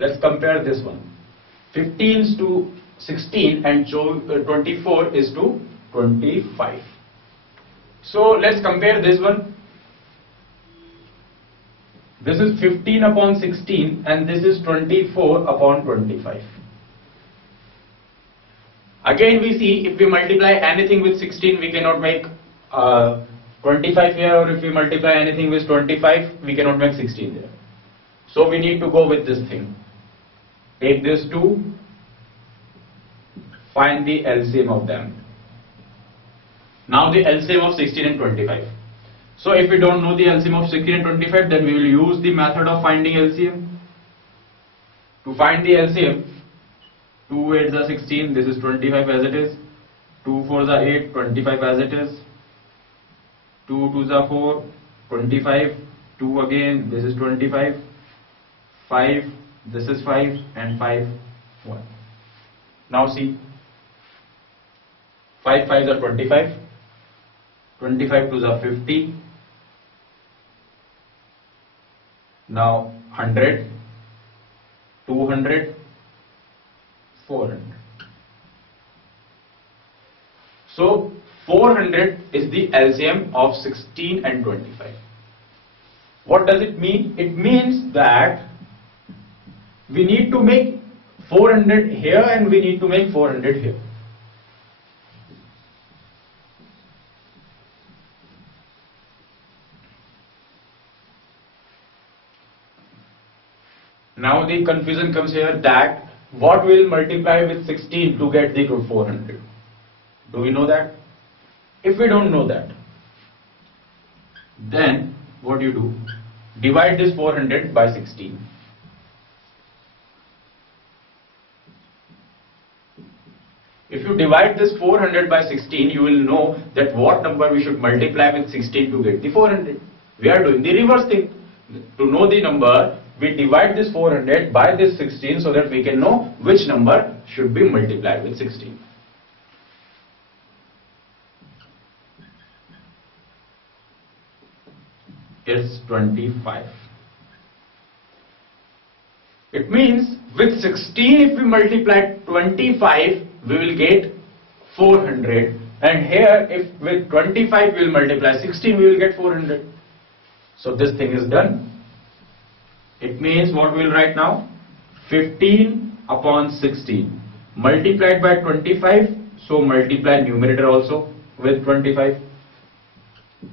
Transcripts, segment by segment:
Let's compare this one. 15 is to 16 and 24 is to 25. So let's compare this one. This is 15 upon 16 and this is 24 upon 25. Again we see if we multiply anything with 16 we cannot make 25 here, or if we multiply anything with 25 we cannot make 16 there. So we need to go with this thing. Take this 2, find the LCM of them. Now the LCM of 16 and 25. So if we don't know the LCM of 16 and 25, then we will use the method of finding LCM. To find the LCM, 2 8s are 16, this is 25 as it is. 2 4s are 8, 25 as it is. 2 2s are 4, 25. 2 again, this is 25. 5, this is 5, and 5, 1. Now see, 5 5s are 25. 25 2s are 50. Now 100, 200, 400. So 400 is the LCM of 16 and 25. What does it mean? It means that we need to make 400 here and we need to make 400 here. Now the confusion comes here that what will multiply with 16 to get the 400? Do we know that? If we don't know that, then what do you do? Divide this 400 by 16. If you divide this 400 by 16, you will know that what number we should multiply with 16 to get the 400. We are doing the reverse thing. To know the number, we divide this 400 by this 16 so that we can know which number should be multiplied with 16. It's 25. It means with 16 if we multiply 25 we will get 400, and here if with 25 we will multiply 16 we will get 400. So this thing is done. It means what we will write now? 15 upon 16 multiplied by 25, so multiply numerator also with 25.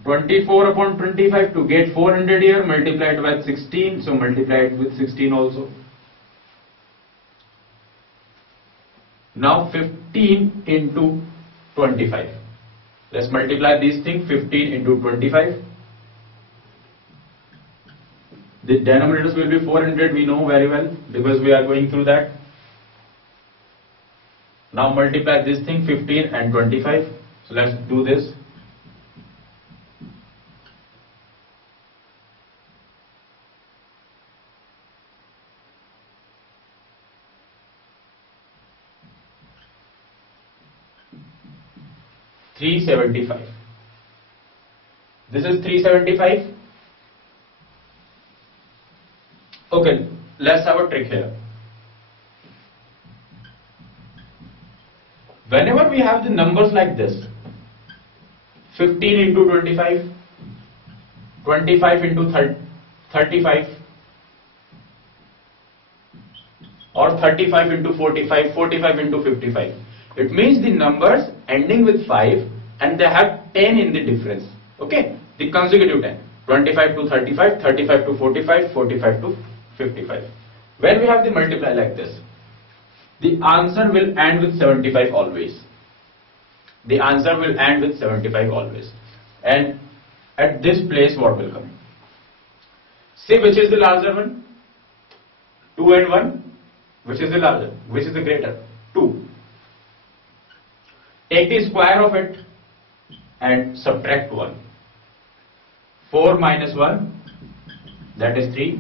24 upon 25 to get 400 here, multiplied by 16, so multiply it with 16 also. Now 15 into 25. Let's multiply these things. 15 into 25. The denominators will be 400, we know very well because we are going through that. Now multiply this thing 15 and 25. So let's do this. $375. This is 375. Okay, let's have a trick here. Whenever we have the numbers like this, 15 into 25, 25 into 35, or 35 into 45, 45 into 55. It means the numbers ending with 5 and they have 10 in the difference. Okay, the consecutive 10. 25 to 35, 35 to 45, 45 to 55. When we have the multiply like this, the answer will end with 75 always. The answer will end with 75 always. And at this place what will come? See which is the larger one? 2 and 1. Which is the larger? Which is the greater? 2. Take the square of it and subtract 1. 4 minus 1, that is 3.